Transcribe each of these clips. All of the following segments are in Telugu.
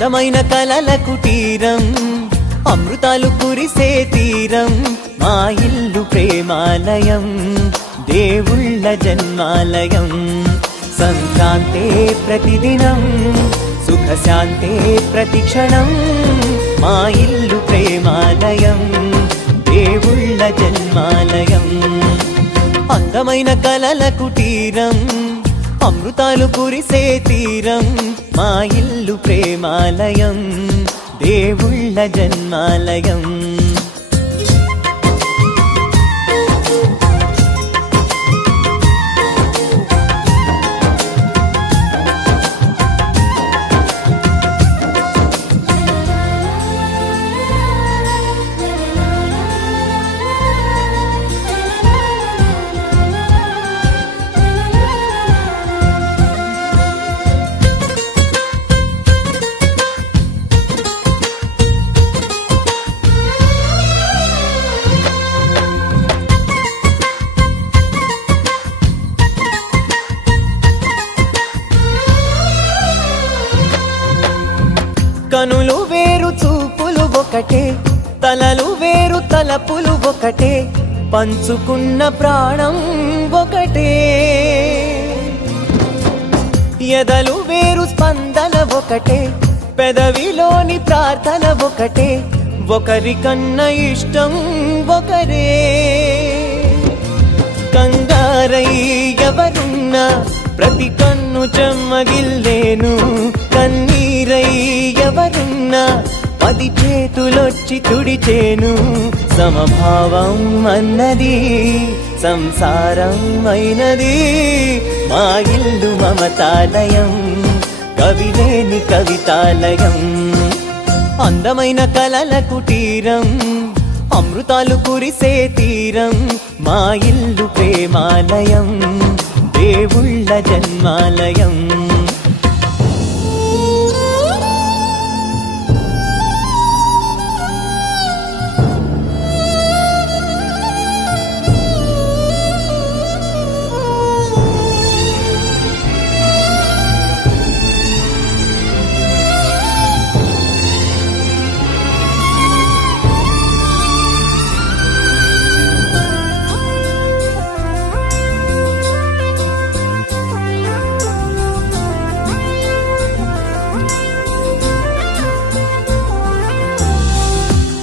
అందమైన కలల కుటీరం అమృతాలు కురిసే తీరం మా ఇల్లు ప్రేమాలయం దేవుళ్ళ జన్మాలయం సంక్రాంతే ప్రతిదినం సుఖశాంతే ప్రతిక్షణం మా ఇల్లు ప్రేమాలయం దేవుళ్ళ జన్మాలయం అందమైన కలల కుటీరం అమృతాలు కురిసే తీరం మా ఇల్లు ప్రేమాలయం దేవుళ్ళ జన్మాలయం కనులు వేరు చూపులు ఒకటే తలలు వేరు తలపులు ఒకటే పంచుకున్న ప్రాణం ఒకటే ఎదలు వేరు స్పందన ఒకటే పెదవిలోని ప్రార్థన ఒకటే ఒకరికన్నా ఇష్టం ఒకరే కంగారై ఎవరున్నా ప్రతి కన్ను చెమ్మగిల్లేను కన్నీరై ఎవరున్నా 10 చేతులొచ్చి తుడిచేను సమభావం అన్నది సంసారం అయినది మా ఇల్లు మమతాలయం కవిలేని కవితాలయం అందమైన కలల కుటీరం అమృతాలు కురిసే తీరం మా ఇల్లు ప్రేమాలయం దేవుళ్ళ జన్మాలయం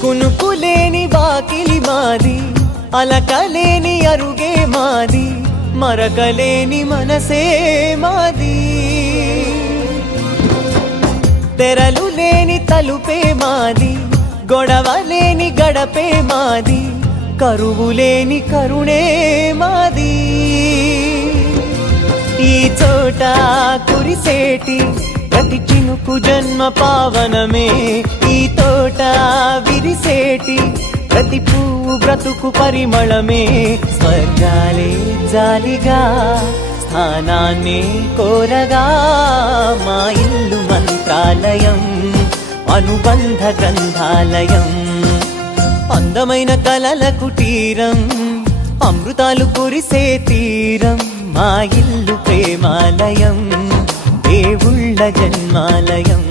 కునుకులేని వాకిలి మాది అలకలేని అరుగే మాది మరకలేని మనసే మాది తెరలు లేని తలుపే మాది గొడవ లేని గడపే మాది కరువు లేని కరుణే మాది ఈ చోట కురిసేటి ప్రతి చినుకు జన్మ పావనమే ఈ తోట విరిసేటి ప్రతి పువ్వు బ్రతుకు పరిమళమే స్వర్గాలే జాలిగా స్థానాన్ని కోరగా మా ఇల్లు మంత్రాలయం అనుబంధ గ్రంథాలయం అందమైన కలల కుటీరం అమృతాలు కురిసే తీరం మా ఇల్లు ప్రేమాలయం దేవుళ్ళ జన్మాలయం